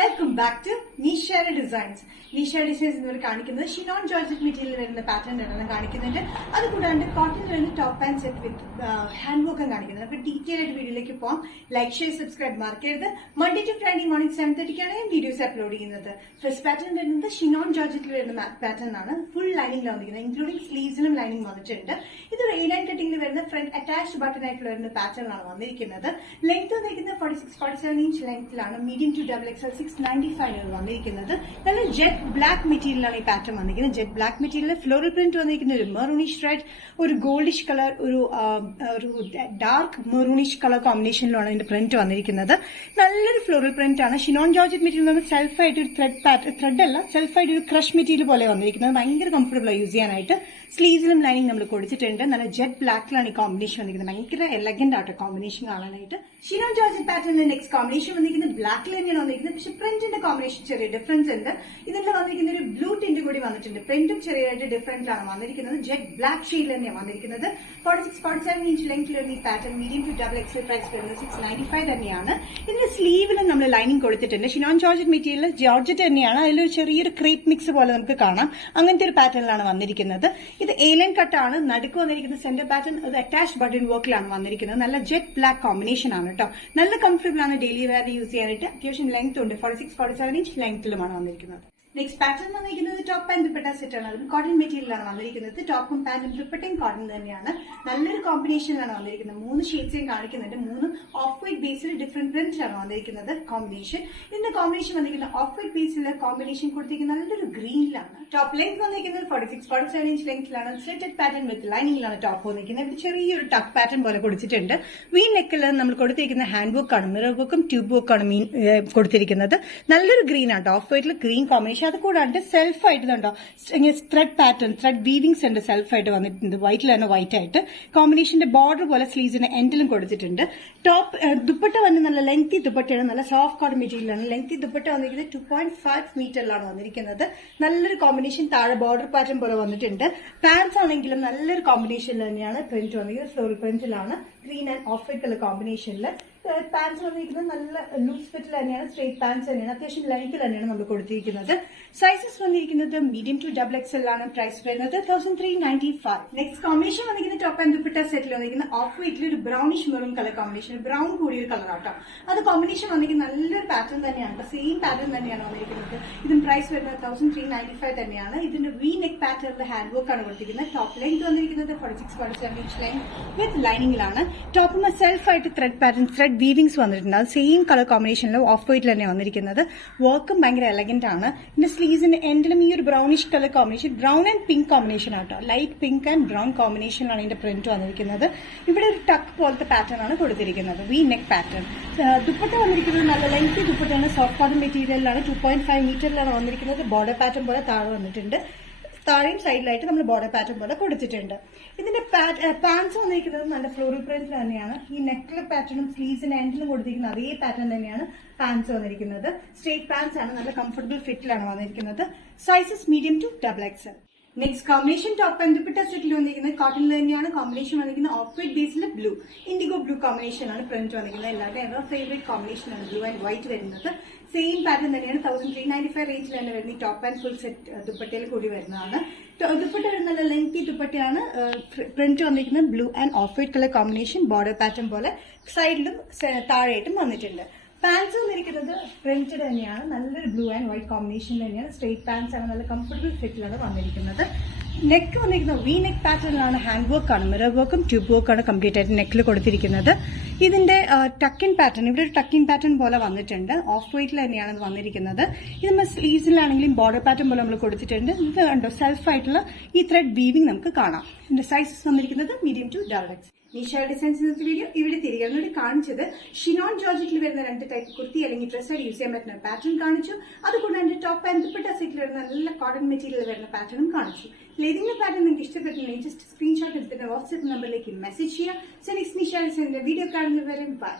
Welcome back to നിഷയുടെ designs. Nisha designs എന്നിവർ കാണിക്കുന്നത് ഷിനോൺ ജോർജറ്റ് മെറ്റീരിയൽ വരുന്ന പാറ്റേൺ ആണ് കാണിക്കുന്നുണ്ട്. അതുകൂടാണ്ട് കോട്ടൺ വരുന്ന top and set with hand വർക്കും കാണിക്കുന്നത്. അപ്പൊ ഡീറ്റെയിൽ ആയിട്ട് വീഡിയോയിലേക്ക് പോകാം. ലൈക്ക്, ഷെയർ, സബ്സ്ക്രൈബ് മറക്കരുത്. മൺഡേ ടു ഫ്രൈഡേ മോർണിംഗ് 7:30 ഞാൻ വീഡിയോസ് അപ്ലോഡ് ചെയ്യുന്നത്. ഫസ്റ്റ് പാറ്റേൺ വരുന്നത് ഷിനോൺ ജോർജറ്റിൽ വരുന്ന പാറ്റേൺ ആണ്. ഫുൾ ലൈനിംഗ് വന്നിരിക്കുന്നത്, ഇൻക്ലൂഡിംഗ് സ്ലീവ്സിലും ലൈനിങ് വന്നിട്ടുണ്ട്. ഇതൊരു A-line കട്ടിംഗിൽ വരുന്ന ഫ്രണ്ട് അറ്റാച്ച്ഡ് ബട്ടൺ ആയിട്ടുള്ള വരുന്ന പാറ്റേൺ ആണ് വന്നിരിക്കുന്നത്. ലെങ്ത് വന്നിരിക്കുന്നത് 46-47 ഇഞ്ച് ലെങ്ത്തിലാണ്. മീഡിയം ടു XXL 695 വന്നിരിക്കുന്നത്. നല്ല ജെറ്റ് ബ്ലാക്ക് മെറ്റീരിയലാണ് ഈ പാറ്റേൺ വന്നിരിക്കുന്നത്. Jet black material floral print വന്നിരിക്കുന്ന ഒരു മെറൂണിഷ് റെഡ്, ഒരു ഗോൾഡിഷ് കളർ, ഒരു ഡാർക്ക് മെറൂണിഷ് കളർ കോമ്പിനേഷനിലാണ് ഇതിന്റെ പ്രിന്റ് വന്നിരിക്കുന്നത്. നല്ലൊരു ഫ്ലോറൽ പ്രിന്റ് ആണ്. ഷിനോൺ ജോർജറ്റ് മെറ്റീരിയൽ നമ്മൾ സെൽഫായിട്ട് ഒരു ത്രെഡ് അല്ല, സെൽഫായിട്ട് ഒരു ക്രഷ് മെറ്റീരിയൽ പോലെ വന്നിരിക്കുന്നത്. ഭയങ്കര കംഫർട്ടബിൾ യൂസ് ചെയ്യാനായിട്ട്. സ്ലീവ്സിലും ലൈനിങ് നമ്മൾ കൊടുത്തിട്ടുണ്ട്. നല്ല ജെറ്റ് ബ്ലാക്കിലാണ് ഈ കോമ്പിനേഷൻ വന്നിരിക്കുന്നത്. ഭയങ്കര എലഗന്റ് ആട്ടോ കോമ്പിനേഷൻ കാണാനായിട്ട്. ഷിനോൺ ജോർജറ്റ് പാറ്റേണിന്റെ നെക്സ്റ്റ് കോമ്പിനേഷൻ വന്നിരിക്കുന്നത് ബ്ലാക്കിൽ തന്നെയാണ് വന്നിരിക്കുന്നത്. പക്ഷെ പ്രിന്റിന്റെ കോമ്പിനേഷൻ ചെറിയ ഡിഫറൻസ് ഉണ്ട്. ഇതിന്റെ വന്നിരിക്കുന്ന ഒരു ബ്ലൂ ടിന്റ് കൂടി വന്നിട്ടുണ്ട്. പ്രിന്റും ചെറിയതായിട്ട് ഡിഫറൻറ്റ് ആണ് വന്നിരിക്കുന്നത്. ജെറ്റ് ബ്ലാക്ക് ഷെയ്ഡിൽ തന്നെയാണ് വന്നിരിക്കുന്നത്. 46-47 ഇഞ്ച് ലെങ്ത്തിലുള്ള ഈ pattern medium to XXL price വരുന്നത് 695 തന്നെയാണ്. ഇതിന്റെ സ്ലീവിലും നമ്മൾ ലൈനിങ് കൊടുത്തിട്ടുണ്ട്. ഷിനോൺ ജോർജറ്റ് മെറ്റീരിയൽ ജോർജറ്റ് തന്നെയാണ്. അതിലൊരു ചെറിയൊരു ക്രേപ്പ് മിക്സ് പോലെ നമുക്ക് കാണാം. അങ്ങനത്തെ ഒരു പാറ്റേണിലാണ് വന്നിരിക്കുന്നത്. ഇത് A-line കട്ടാണ്. നടുക്ക് വന്നിരിക്കുന്ന സെന്റർ പാറ്റേൺ അത് അറ്റാച്ച്ഡ് ബട്ടൺ വർക്കിലാണ് വന്നിരിക്കുന്നത്. നല്ല ജെറ്റ് ബ്ലാക്ക് കോമ്പിനേഷൻ ആണ് കേട്ടോ. നല്ല കംഫർട്ടബിൾ ആണ് ഡെയിലി വെയർ യൂസ് ചെയ്യാനായിട്ട്. അത്യാവശ്യം ലെങ്ത് ഉണ്ട്. 46-47 ഇഞ്ച് ലെങ്ത്തിലുമാണ് വന്നിരിക്കുന്നത്. നെക്സ്റ്റ് പാറ്റേൺ വന്നിരിക്കുന്നത് ടോപ്പ് ആൻഡ് ദുപ്പട്ട സെറ്റ് ആണ്. അതും കോട്ടൺ മെറ്റീരിയലാണ് വന്നിരിക്കുന്നത്. ടോപ്പും പാന്റും ദുപ്പട്ടയും കോട്ടൺ തന്നെയാണ്. നല്ലൊരു കോമ്പിനേഷനിലാണ് വന്നിരിക്കുന്നത്. 3 ഷെയ്ഡ്സും കാണിക്കുന്നുണ്ട്. 3 ഓഫ് വൈറ്റ് ബേസിൽ ഡിഫറെന്റ് പ്രിന്റിലാണ് വന്നിരിക്കുന്നത് കോമ്പിനേഷൻ. ഇതിന്റെ കോമ്പിനേഷൻ വന്നിരിക്കുന്നത് ഓഫ് വൈറ്റ് ബേസിലെ കോമ്പിനേഷൻ കൊടുത്തിരിക്കുന്ന നല്ലൊരു ഗ്രീനിലാണ്. ടോപ്പ് ലെങ്ത് വന്നിരിക്കുന്നത് 46-47 ഇഞ്ച് ലെങ്ത്തിലാണ്. സ്ട്രെറ്റഡ് പാറ്റേൺ വിത്ത് ലൈനിങ്ങിലാണ് ടോപ്പ് വന്നിരിക്കുന്നത്. ഇവിടെ ചെറിയൊരു ടക്ക് പാറ്റേൺ പോലെ കൊടുത്തിട്ടുണ്ട്. വി നെക്കിൽ നമ്മൾ കൊടുത്തിരിക്കുന്ന ഹാൻഡ് വർക്കാണ്, മിറർ വർക്കും ട്യൂബ് വർക്കാണ് കൊടുത്തിരിക്കുന്നത്. നല്ലൊരു ഗ്രീൻ ആണ്. ഓഫ് വൈറ്റിൽ ഗ്രീൻ കോമ്പിനേഷൻ. അത് കൂടാണ്ട് സെൽഫായിട്ട് ഇതുണ്ടോ ത്രെഡ് പാറ്റേൺ, ത്രെഡ് വീവിംഗ്സ് ഉണ്ട് സെൽഫായിട്ട് വന്നിട്ടുണ്ട്. വൈറ്റിൽ തന്നെ വൈറ്റ് ആയിട്ട് കോമ്പിനേഷന്റെ ബോർഡർ പോലെ സ്ലീവ്സിന്റെ എൻഡിലും കൊടുത്തിട്ടുണ്ട്. ടോപ്പ് ദുപ്പട്ട വന്ന് നല്ല ലെങ്തി ദുപ്പട്ടയാണ്. നല്ല സോഫ്റ്റ് കോട്ടൺ മെറ്റീരിയലാണ്. ലെങ്തി ദുപ്പട്ട വന്നിരിക്കുന്നത് 2.5 മീറ്ററിലാണ് വന്നിരിക്കുന്നത്. നല്ലൊരു കോമ്പിനേഷൻ. താഴെ ബോർഡർ പാറ്റേൺ പോലെ വന്നിട്ടുണ്ട്. പാൻസ് ആണെങ്കിലും നല്ലൊരു കോമ്പിനേഷനിൽ തന്നെയാണ് പ്രിന്റ് വന്നിരിക്കുന്നത്. ഫ്ലോറൽ പ്രിന്റിലാണ്. Green and off white colour കോമ്പിനേഷനിൽ. പാൻസ് വന്നിരിക്കുന്നത് നല്ല ലൂസ് ഫിറ്റിൽ തന്നെയാണ്. സ്ട്രേറ്റ് പാൻസ് തന്നെയാണ്. അത്യാവശ്യം ലെങ്ത്തിൽ തന്നെയാണ് നമ്മൾ കൊടുത്തിരിക്കുന്നത്. സൈസസ് വന്നിരിക്കുന്നത് മീഡിയം ടു XXL ആണ്. പ്രൈസ് വരുന്നത് 1395. നെക്സ്റ്റ് കോമ്പിനേഷൻ വന്നിരിക്കുന്നത് ടോപ്പ് ആൻഡ് ദുപ്പട്ട സെറ്റിൽ വന്നിരിക്കുന്നത് ഓഫ് വൈറ്റിൽ ഒരു brownish maroon colour combination. Brown കൂടിയൊരു കളർ ആട്ടോ. അത് കോമ്പിനേഷൻ വന്നിരിക്കുന്ന നല്ലൊരു പാറ്റേൺ തന്നെയാണ്. സെയിം പാറ്റേൺ തന്നെയാണ് വന്നിരിക്കുന്നത്. ഇതിന് പ്രൈസ് വരുന്നത് 1395 തന്നെയാണ്. ഇതിന്റെ വി നെക്ക് പാറ്റേണിന്റെ ഹാൻഡ് വർക്ക് ആണ് കൊടുത്തിരിക്കുന്നത്. ടോപ്പ് ലെങ്ത് വന്നിരിക്കുന്നത് 46-47 ഇഞ്ച് ലെങ്ത് വിത്ത് ലൈനിങ്ങിലാണ്. ടോപ്പിന് സെൽഫായിട്ട് ത്രെഡ് പാറ്റേൺ, ത്രെഡ് വീവിംഗ്സ് വന്നിട്ടുണ്ട്. അത് സെയിം കളർ കോമ്പിനേഷനിൽ ഓഫ് വൈറ്റിൽ തന്നെ വന്നിരിക്കുന്നത്. വർക്കും ഭയങ്കര എലഗന്റ് ആണ്. ഇതിന്റെ സ്ലീവ്സിന്റെ എൻഡിലും ഈ ഒരു brownish colour combination, brown and pink combination ആട്ടോ. ലൈറ്റ് പിങ്ക് ആൻഡ് ബ്രൗൺ കോമ്പിനേഷനിലാണ് ഇതിന്റെ പ്രിന്റ് വന്നിരിക്കുന്നത്. ഇവിടെ ഒരു ടക്ക് പോലത്തെ പാറ്റേൺ ആണ് കൊടുത്തിരിക്കുന്നത്. V neck pattern. ദുപ്പട്ട വന്നിരിക്കുന്നത് നല്ല ലെങ്തി ദുപ്പട്ടയാണ്. സോഫ്റ്റ് കോട്ടൺ മെറ്റീരിയലാണ്. 2.5 മീറ്ററിലാണ് വന്നിരിക്കുന്നത്. ബോർഡർ പാറ്റേൺ പോലെ താഴെ വന്നിട്ടുണ്ട്. താഴെയും സൈഡിലായിട്ട് നമ്മൾ ബോർഡർ പാറ്റേൺ പോലെ കൊടുത്തിട്ടുണ്ട്. ഇതിന്റെ പാൻസ് വന്നിരിക്കുന്നത് നല്ല ഫ്ലോറൽ പ്രിന്റ് തന്നെയാണ്. ഈ നെക്കിലെ പാറ്റേണും സ്ലീവ്സിന്റെ എൻഡിലും കൊടുത്തിരിക്കുന്ന അതേ പാറ്റേൺ തന്നെയാണ് പാൻസ് വന്നിരിക്കുന്നത്. സ്ട്രേറ്റ് പാൻസ് ആണ്. നല്ല കംഫർട്ടബിൾ ഫിറ്റിലാണ് വന്നിരിക്കുന്നത്. Sizes medium to XXL. Next combination top and dupatta സെറ്റിൽ വന്നിരിക്കുന്നത് കോട്ടണിൽ തന്നെയാണ്. കോമ്പിനേഷൻ വന്നിരിക്കുന്നത് ഓഫ് വൈറ്റ് ബേസിൽ ബ്ലൂ, ഇൻഡിഗോ ബ്ലൂ കോമ്പിനേഷൻ ആണ് പ്രിന്റ് വന്നിരിക്കുന്നത്. എല്ലാവരുടെയും എവർ ഫേവറേറ്റ് കോമ്പിനേഷൻ ആണ് ബ്ലൂ ആൻഡ് വൈറ്റ് വരുന്നത്. സെയിം പാറ്റേൺ തന്നെയാണ്. 1395 റേഞ്ചിൽ തന്നെ വരുന്ന ടോപ്പ് ആൻഡ് ഫുൾ സെറ്റ് ദുപ്പട്ടയിൽ കൂടി വരുന്നതാണ്. ദുപ്പട്ട നല്ല ലെങ്തി ദുപ്പട്ടയാണ്. പ്രിന്റ് വന്നിരിക്കുന്നത് blue and off white colour combination. Border pattern പോലെ സൈഡിലും താഴെയായിട്ടും വന്നിട്ടുണ്ട്. പാൻസ് വന്നിരിക്കുന്നത് പ്രിന്റഡ് തന്നെയാണ്. നല്ലൊരു ബ്ലൂ ആൻഡ് വൈറ്റ് കോമ്പിനേഷൻ തന്നെയാണ്. സ്ട്രേറ്റ് പാൻസ് ആണ്. നല്ല കംഫർട്ടബിൾ ഫിറ്റിലാണ് വന്നിരിക്കുന്നത്. നെക്ക് വന്നിരിക്കുന്നത് വി നെക്ക് പാറ്റേണിലാണ്. ഹാൻഡ് വർക്കാണ്, മിറർ വർക്കും ട്യൂബ് വർക്കാണ് കംപ്ലീറ്റ് ആയിട്ട് നെക്കിൽ കൊടുത്തിരിക്കുന്നത്. ഇതിന്റെ ടക്കിൻ പാറ്റേൺ, ഇവിടെ ഒരു ടക്കിൻ പാറ്റേൺ പോലെ വന്നിട്ടുണ്ട്. ഓഫ് വൈറ്റിൽ തന്നെയാണ് ഇത് വന്നിരിക്കുന്നത്. ഇത് നമ്മൾ സ്ലീവ്സിലാണെങ്കിലും ബോർഡർ പാറ്റേൺ പോലെ നമ്മൾ കൊടുത്തിട്ടുണ്ട്. ഇത് കണ്ടോ സെൽഫായിട്ടുള്ള ഈ ത്രെഡ് വീവിംഗ് നമുക്ക് കാണാം. ഇതിന്റെ സൈസസ് വന്നിരിക്കുന്നത് medium to XXL. Nisha designs video ഇവിടെ തിരികെ കാണിച്ചത് ഷിനോൺ ജോർജറ്റിൽ വരുന്ന 2 ടൈപ്പ് കുർത്തി അല്ലെങ്കിൽ ഡ്രസ്സായിട്ട് യൂസ് ചെയ്യാൻ പറ്റുന്ന പാറ്റേൺ കാണിച്ചു. അതുകൊണ്ട് ടോപ്പ് ആൻഡ് ദുപ്പട്ട സെറ്റിൽ വരുന്ന നല്ല കോട്ടൺ മെറ്റീരിയൽ വരുന്ന പാറ്റേണും കാണിച്ചു. ഏതെങ്കിലും പാറ്റേൺ നിങ്ങൾക്ക് ഇഷ്ടപ്പെട്ടില്ലെങ്കിൽ ജസ്റ്റ് സ്ക്രീൻഷോട്ട് എടുത്തിട്ട് വാട്സ്ആപ്പ് നമ്പറിലേക്ക് മെസ്സേജ് ചെയ്യാം. സോ നെക്സ്റ്റ് നിഷ ഡിസൈനിന്റെ വീഡിയോ കാണുന്നവരെ ബൈ.